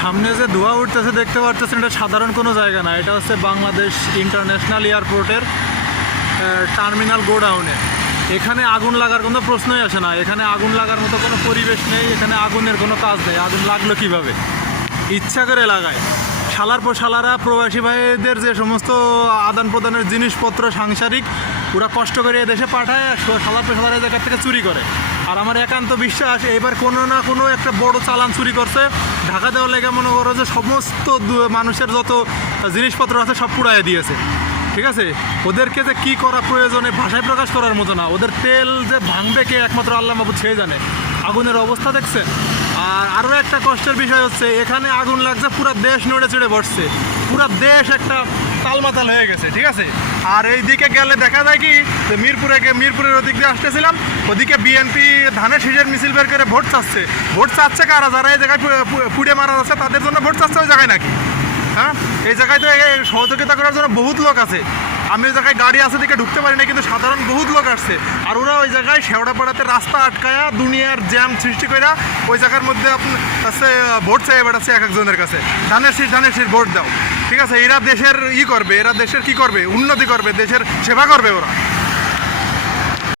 সামনে যে ধোঁয়া উঠতেছে দেখতে পাচ্ছেন, এটা সাধারণ কোনো জায়গা না, এটা হচ্ছে বাংলাদেশ ইন্টারন্যাশনাল এয়ারপোর্টের টার্মিনাল গোডাউনে। এখানে আগুন লাগার কোনো প্রশ্নই আসে না, এখানে আগুন লাগার মতো কোনো পরিবেশ নেই, এখানে আগুনের কোনো কাজ নেই। আগুন লাগলো কিভাবে? ইচ্ছা করে লাগায়। শালার পর শালারা প্রবাসী ভাইদের যে সমস্ত আদান প্রদানের জিনিসপত্র সাংসারিক ওরা কষ্ট করে এদেশে পাঠায়, শালার পর শালারা জায়গার থেকে চুরি করে। আর আমার একান্ত বিশ্বাস এবার কোনো না কোনো একটা বড় চালান চুরি করছে। ঢাকা দেওয়ার লেগে মনে করো যে সমস্ত মানুষের যত জিনিসপত্র আছে সব পুড়াইয়ে দিয়েছে। ঠিক আছে, ওদেরকে যে কী করা প্রয়োজনে ভাষায় প্রকাশ করার মতো না। ওদের তেল যে ভাঙবে কে একমাত্র আল্লাহ মাহবুদ সে জানে। আগুনের অবস্থা দেখছেন। আর আরও একটা কষ্টের বিষয় হচ্ছে এখানে আগুন লাগছে, পুরো দেশ নড়ে চড়ে বসছে, পুরো দেশ একটা তালমাতাল হয়ে গেছে। ঠিক আছে, আর এই দিকে গেলে দেখা যায় কি যে মিরপুরের ওদিক দিয়ে আসতেছিলাম, ওদিকে বিএনপি ধানের শীষের মিছিল বের করে ভোট চাচ্ছে কারা? যারা এই জায়গায় পুড়ে মারা যাচ্ছে তাদের জন্য ভোট চাচ্ছে ওই জায়গায় নাকি? হ্যাঁ, এই জায়গায় তো সহযোগিতা করার জন্য বহুত লোক আছে। আমি ওই জায়গায় গাড়ি আছে দিকে ঢুকতে পারি না, কিন্তু সাধারণ বহুত লোক আসছে। আর ওরা ওই জায়গায় শেওড়াপাড়াতে রাস্তা আটকায়া দুনিয়ার জ্যাম সৃষ্টি করে ওই জায়গার মধ্যে আপনার কাছে ভোট চাই বেড়াচ্ছে এক একজনের কাছে। ধানের শীষ ভোট দাও। ঠিক আছে, এরা দেশের করবে, এরা দেশের কি করবে? উন্নতি করবে, দেশের সেবা করবে ওরা।